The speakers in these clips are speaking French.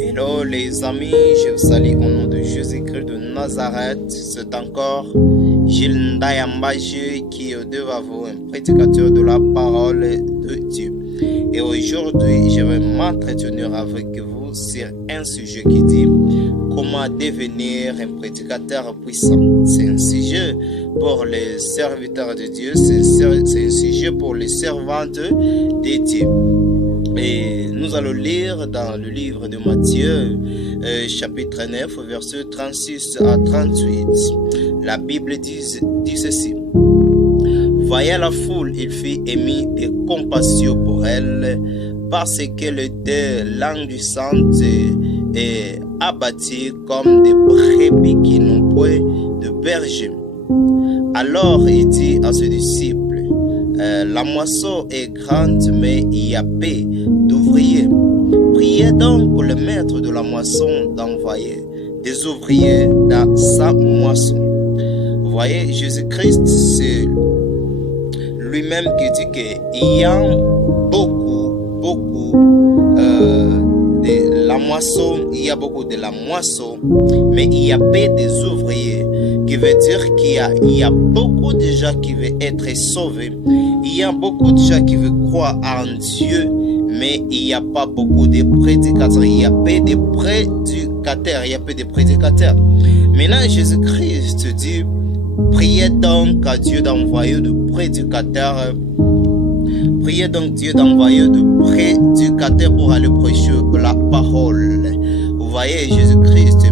Hello les amis, je vous salue au nom de Jésus-Christ de Nazareth. C'est encore Gilles Ndayambaji qui est devant vous, un prédicateur de la parole de Dieu. Et aujourd'hui, je vais m'entretenir avec vous sur un sujet qui dit comment devenir un prédicateur puissant. C'est un sujet pour les serviteurs de Dieu, c'est un sujet pour les servantes de Dieu. Et nous allons lire dans le livre de Matthieu, chapitre 9, versets 36 à 38. La Bible dit ceci. Voyant la foule, il fit émis de compassion pour elle, parce qu'elle était languissante et abattue comme des brebis qui n'ont point de berger. Alors il dit à ses disciples, la moisson est grande, mais il y a peu d'ouvriers. Priez donc pour le maître de la moisson d'envoyer des ouvriers dans sa moisson. Vous voyez, Jésus-Christ, c'est lui-même qui dit qu'il y a beaucoup de la moisson, il y a beaucoup de la moisson, mais il y a peu des ouvriers, qui veut dire qu'il y a beaucoup de gens qui veulent être sauvés, il y a beaucoup de gens qui veulent croire en Dieu, mais il n'y a pas beaucoup de prédicateurs, il y a peu de prédicateurs, Maintenant, Jésus-Christ dit, priez donc à Dieu d'envoyer de prédicateurs. Priez donc Dieu d'envoyer de prédicateurs pour aller prêcher la parole. Vous voyez, Jésus-Christ,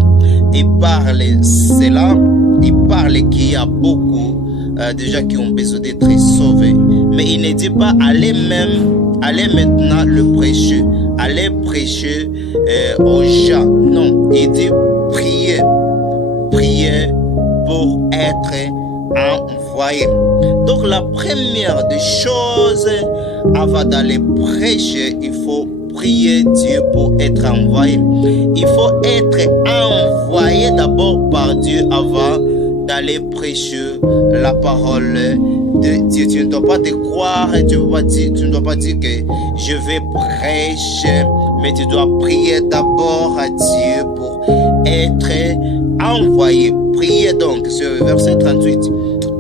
il parle cela, il parle qu'il y a beaucoup de gens qui ont besoin d'être sauvés. Mais il ne dit pas allez maintenant le prêcher, allez prêcher aux gens. Non, il dit priez pour être envoyé. Donc la première des choses, avant d'aller prêcher, il faut prier Dieu pour être envoyé. Il faut être envoyé d'abord par Dieu avant d'aller prêcher la parole de Dieu. Tu ne dois pas te croire, tu ne dois pas dire que je vais prêcher, mais tu dois prier d'abord à Dieu pour être envoyé. Priez donc, sur le verset 38,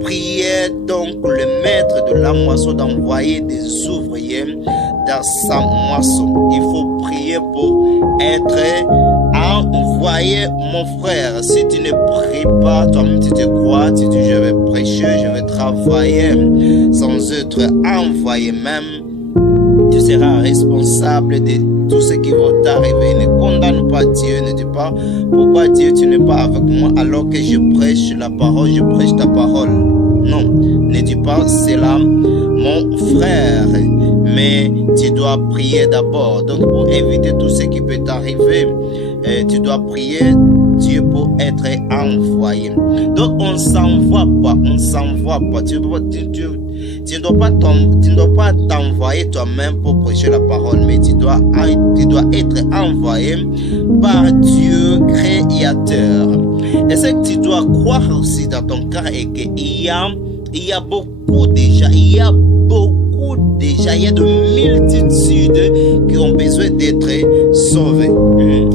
priez donc le maître de la moisson d'envoyer des ouvriers dans sa moisson. Il faut prier pour être envoyé, mon frère. Si tu ne pries pas, toi-même tu te crois, tu dis je vais prêcher, je vais travailler sans être envoyé même. Tu seras responsable de tout ce qui va t'arriver. Ne condamne pas Dieu, ne dis pas pourquoi Dieu tu n'es pas avec moi alors que je prêche la parole, je prêche ta parole. Non, ne dis pas cela, mon frère, mais tu dois prier d'abord. Donc pour éviter tout ce qui peut t'arriver, tu dois prier Dieu pour être envoyé. Donc on ne s'envoie pas. Tu ne dois pas t'envoyer toi-même pour prêcher la parole, mais tu dois être envoyé par Dieu créateur. Et ce que tu dois croire aussi dans ton cœur est qu'il y a beaucoup déjà, il y a de multitudes qui ont besoin d'être sauvés.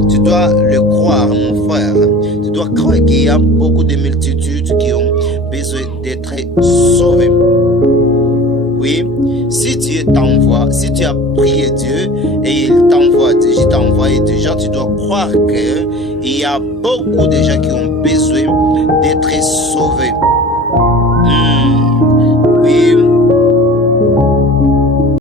Tu dois le croire, mon frère. Tu dois croire qu'il y a beaucoup de multitudes qui ont besoin d'être sauvés. Oui, si Dieu t'envoie, si tu as prié Dieu et il t'envoie, je t'ai envoyé déjà, tu dois croire qu'il y a beaucoup de gens qui ont besoin